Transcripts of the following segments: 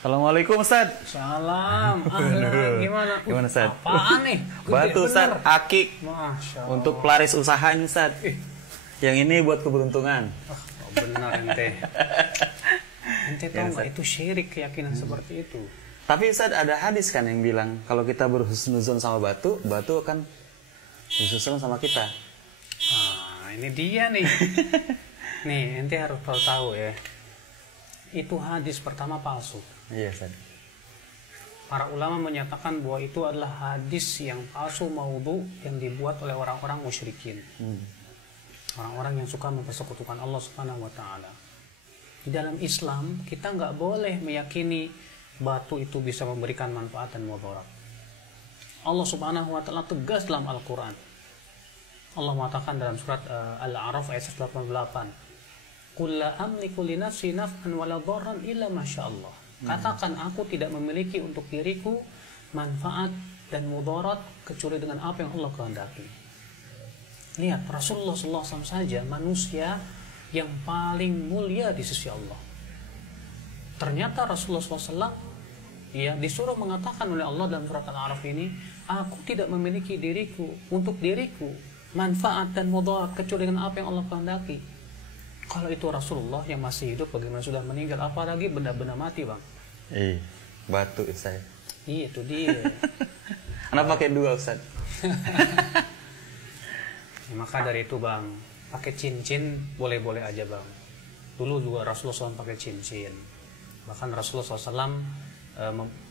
Assalamualaikum Ustaz. Salam. Gimana? Gimana Ustaz? Apaan nih? Batu Ustaz, akik. Masya Allah. Untuk pelaris usaha ini Ustaz. Yang ini buat keberuntungan. Benar ente. Ente tahu nggak itu syirik keyakinan seperti itu? Tapi Ustaz ada hadis kan yang bilang kalau kita berhusnuzon sama batu, batu akan berhusnuzon sama kita. Ini dia nih. Nih, ente harus tahu ya. Itu hadis pertama palsu. Iya Ustaz. Para ulama menyatakan bahwa itu adalah hadis yang palsu maudhu yang dibuat oleh orang-orang musyrikin. Orang-orang yang suka mempersekutukan Allah Subhanahu wa taala. Di dalam Islam, kita nggak boleh meyakini batu itu bisa memberikan manfaat dan mudarat. Allah Subhanahu wa taala tegas dalam Al-Qur'an. Allah mengatakan dalam surat Al-A'raf ayat 88. Qul la amliku li nafsi naf'an wala dharran illa masyaallah. Katakan aku tidak memiliki untuk diriku manfaat dan mudarat kecuali dengan apa yang Allah kehendaki. Lihat Rasulullah SAW saja manusia yang paling mulia di sisi Allah. Ternyata Rasulullah SAW disuruh mengatakan oleh Allah dalam surat Al-A'raf ini, aku tidak memiliki untuk diriku manfaat dan mudarat kecuali dengan apa yang Allah kehendaki. Kalau itu Rasulullah yang masih hidup, bagaimana sudah meninggal? Apalagi benda-benda mati, Bang. Batu Ustaz. Iya, itu dia. Kenapa pakai dua Ustaz? Maka dari itu, Bang, pakai cincin boleh-boleh aja, Bang. Dulu juga Rasulullah SAW pakai cincin. Bahkan Rasulullah SAW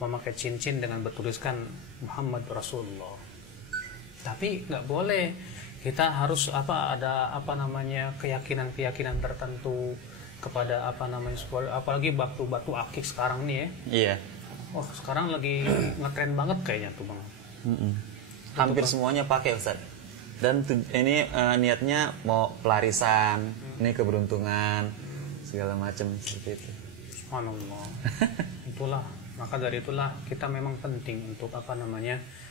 memakai cincin dengan bertuliskan Muhammad Rasulullah. Tapi nggak boleh. Kita harus ada keyakinan-keyakinan tertentu kepada apalagi batu akik sekarang nih ya. Iya. Oh, sekarang lagi ngetren banget kayaknya tuh, Bang. Hampir semuanya pakai Ustaz. Dan ini niatnya mau pelarisan, ini keberuntungan, segala macam seperti itu. Subhanallah. Itulah, maka dari itulah kita memang penting untuk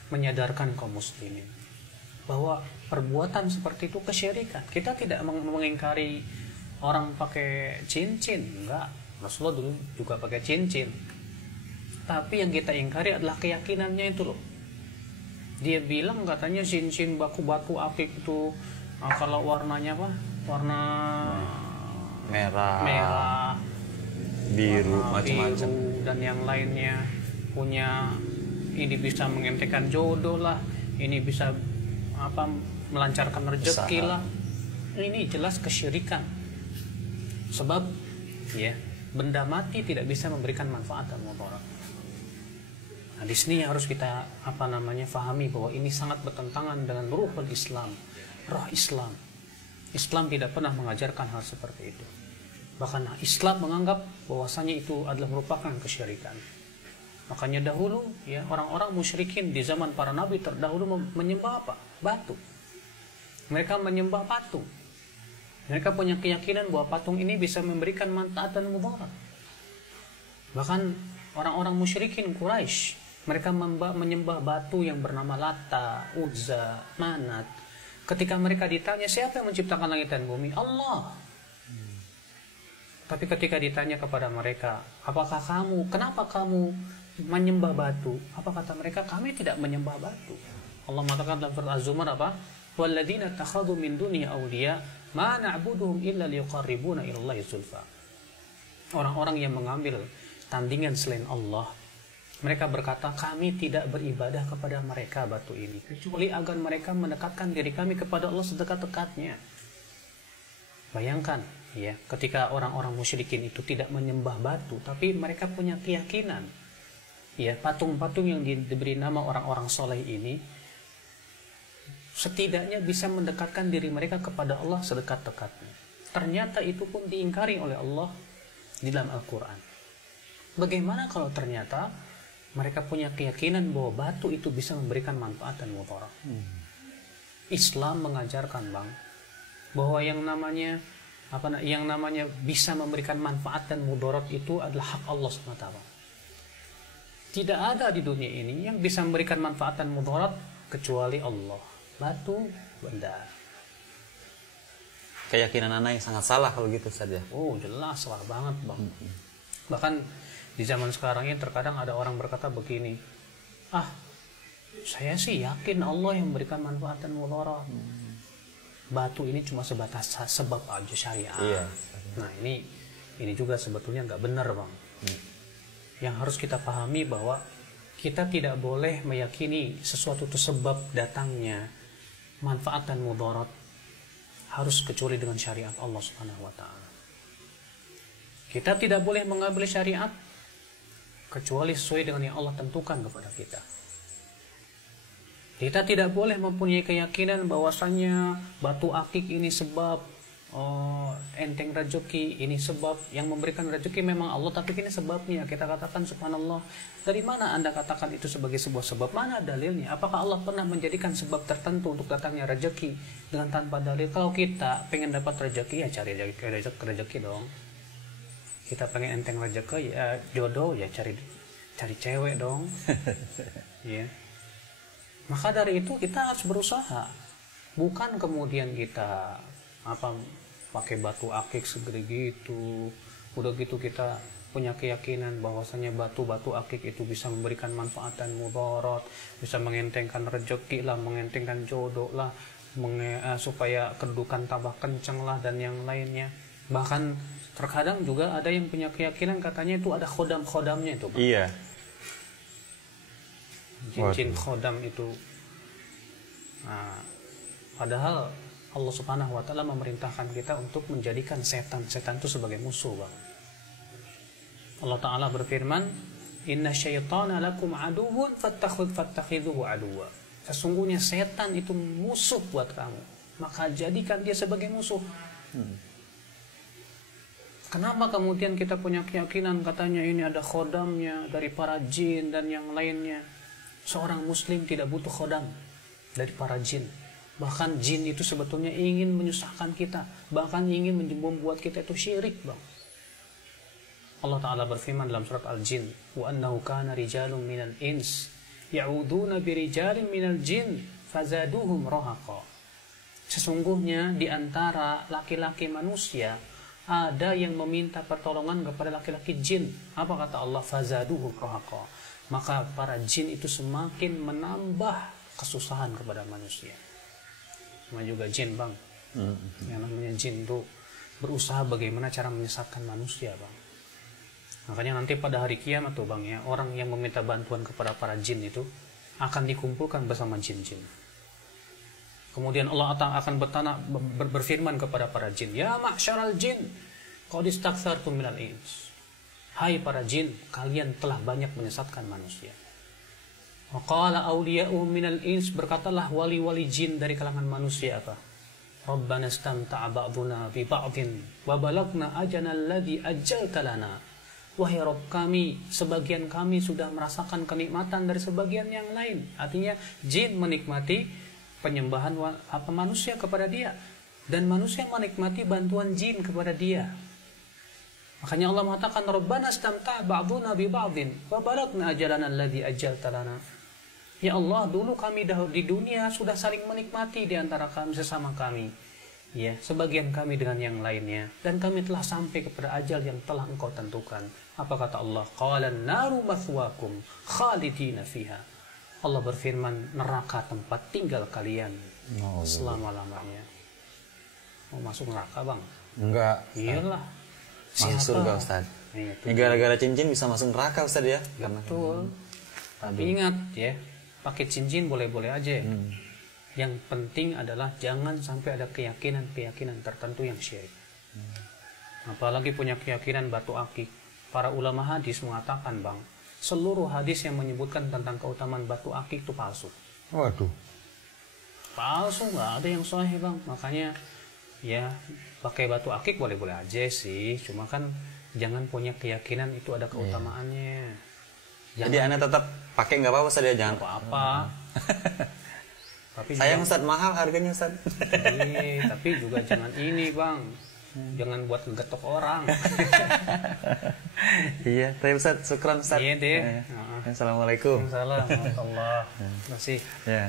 menyadarkan kaum muslimin bahwa perbuatan seperti itu kesyirikan. Kita tidak mengingkari orang pakai cincin, enggak. Rasulullah dulu juga pakai cincin. Tapi yang kita ingkari adalah keyakinannya itu loh. Dia bilang katanya cincin batu akik itu kalau warnanya apa? Warna merah, biru, macam-macam dan yang lainnya punya ini bisa mengentekan jodoh lah, ini bisa melancarkan rezeki lah. Ini jelas kesyirikan. Sebab benda mati tidak bisa memberikan manfaat dan mudarat. Nah, di sini harus kita fahami bahwa ini sangat bertentangan dengan ruhul Islam, roh Islam. Islam tidak pernah mengajarkan hal seperti itu. Bahkan Islam menganggap bahwasanya itu adalah merupakan kesyirikan. Makanya dahulu orang-orang musyrikin di zaman para nabi terdahulu menyembah apa? Batu. Mereka menyembah patung. Mereka punya keyakinan bahwa patung ini bisa memberikan manfaat dan mudarat. Bahkan orang-orang musyrikin Quraisy, mereka menyembah batu yang bernama Lata, Uzza, Manat. Ketika mereka ditanya siapa yang menciptakan langit dan bumi? Allah. Tapi ketika ditanya kepada mereka, kenapa kamu menyembah batu? Apa kata mereka? Kami tidak menyembah batu. Allah mengatakan dalam surat Az-Zumar apa? Walladzina takhadhu min dunihi awliya ma na'buduhum illa liqarribuna ila Allahi zulfa. Orang-orang yang mengambil tandingan selain Allah, mereka berkata, kami tidak beribadah kepada mereka batu ini kecuali agar mereka mendekatkan diri kami kepada Allah sedekat-dekatnya. Bayangkan ketika orang-orang musyrikin itu tidak menyembah batu, tapi mereka punya keyakinan patung-patung yang diberi nama orang-orang soleh ini setidaknya bisa mendekatkan diri mereka kepada Allah sedekat-dekatnya. Ternyata itu pun diingkari oleh Allah di dalam Al-Quran. Bagaimana kalau ternyata mereka punya keyakinan bahwa batu itu bisa memberikan manfaat dan mudarat? Islam mengajarkan, Bang, bahwa yang namanya bisa memberikan manfaat dan mudarat itu adalah hak Allah SWT. Tidak ada di dunia ini yang bisa memberikan manfaat dan mudarat kecuali Allah. Batu, benda. Keyakinan anak yang sangat salah kalau gitu saja. Oh, jelas salah banget, Bang. Bahkan di zaman sekarang ini terkadang ada orang berkata begini, saya sih yakin Allah yang memberikan manfaat dan mudarat. Batu ini cuma sebatas sebab aja syariat. Iya. Nah ini juga sebetulnya nggak benar, Bang. Yang harus kita pahami bahwa kita tidak boleh meyakini sesuatu itu sebab datangnya manfaat dan mudarat harus kecuali dengan syariat Allah Subhanahu wa taala. Kita tidak boleh mengambil syariat kecuali sesuai dengan yang Allah tentukan kepada kita. Kita tidak boleh mempunyai keyakinan bahwasanya batu akik ini sebab enteng rezeki, ini sebab yang memberikan rezeki memang Allah, tapi ini sebabnya. Kita katakan subhanallah, dari mana Anda katakan itu sebagai sebuah sebab? Mana dalilnya? Apakah Allah pernah menjadikan sebab tertentu untuk datangnya rezeki dengan tanpa dalil? Kalau kita pengen dapat rezeki, ya cari rezeki dong. Kita pengen enteng rezeki, ya jodoh, ya cari cewek dong. Ya. Maka dari itu kita harus berusaha, bukan kemudian kita pakai batu akik segede gitu. Udah gitu kita punya keyakinan bahwasanya batu-batu akik itu bisa memberikan manfaat dan mudarat, bisa mengentengkan rezeki lah, mengentengkan jodoh lah, supaya kedudukan tambah kencang lah dan yang lainnya. Bahkan terkadang juga ada yang punya keyakinan katanya itu ada khodam-khodamnya itu, Pak. Iya. Jin khodam itu. Nah, padahal Allah Subhanahu wa taala memerintahkan kita untuk menjadikan setan itu sebagai musuh, Bang. Allah taala berfirman, "Inna syaitana lakum aduwwun fattakhidhuhu aduwwa." Sesungguhnya setan itu musuh buat kamu, maka jadikan dia sebagai musuh. Kenapa kemudian kita punya keyakinan katanya ini ada khodamnya dari para jin dan yang lainnya? Seorang muslim tidak butuh khodam dari para jin. Bahkan jin itu sebetulnya ingin menyusahkan kita, bahkan ingin membuat kita itu syirik, Bang. Allah Ta'ala berfirman dalam surat Al-Jin, wa annahu kana rijalun minal ins ya'uduna birijalin minal jin fazaduhum rahaqa. Sesungguhnya di antara laki-laki manusia ada yang meminta pertolongan kepada laki-laki jin. Apa kata Allah? Fazaduhum rahaqa. Maka para jin itu semakin menambah kesusahan kepada manusia. Sama juga jin, Bang. Yang namanya jin itu berusaha bagaimana cara menyesatkan manusia, Bang. Makanya nanti pada hari kiamat tuh, Bang, ya, orang yang meminta bantuan kepada para jin itu akan dikumpulkan bersama jin-jin. Kemudian Allah akan berfirman kepada para jin, ya ma'syaral jin, qad istaktsartum minal ins. Hai para jin, kalian telah banyak menyesatkan manusia. Wa qala awliya'u minal ins, berkatalah wali-wali jin dari kalangan manusia apa? Rabbana istamta'a ba'duna bi ba'din wa balagna ajana alladhi ajjalta lana. Wahai Rabb kami, sebagian kami sudah merasakan kenikmatan dari sebagian yang lain. Artinya jin menikmati penyembahan manusia kepada dia, dan manusia menikmati bantuan jin kepada dia. Makanya Allah mengatakan Rabbana istamta'a ba'duna bi ba'din wa balagna ajalana alladhi ajjalta lana. Ya Allah, dulu kami di dunia sudah saling menikmati di antara kami sesama kami. Ya, sebagian kami dengan yang lainnya, dan kami telah sampai kepada ajal yang telah Engkau tentukan. Apa kata Allah? Qalan naru mathwakum khalidina fiha. Allah berfirman, neraka tempat tinggal kalian selama-lamanya. Mau masuk neraka, Bang? Enggak. Iyalah. Masuk surga, Ustaz. Ini gara-gara cincin bisa masuk neraka, Ustaz, ya? Betul. Tapi ingat ya, pakai cincin boleh-boleh aja. Yang penting adalah jangan sampai ada keyakinan tertentu yang syirik. Apalagi punya keyakinan batu akik. Para ulama hadis mengatakan, Bang, seluruh hadis yang menyebutkan tentang keutamaan batu akik itu palsu. Waduh. Palsu, nggak ada yang sahih, Bang. Makanya ya pakai batu akik boleh-boleh aja sih. Cuma kan jangan punya keyakinan itu ada keutamaannya. Jadi Anda tetap pakai nggak apa-apa, Ustaz, ya? Jangan apa-apa. Tapi sayang, Ustaz, mahal harganya, Ustaz. Tapi juga jangan ini, Bang. Jangan buat ngegetok orang. Iya, tapi Ustaz, syukran, Ustaz. Iya deh. Assalamualaikum. Waalaikumsalam warahmatullahi wabarakatuh. Terima kasih. Ya.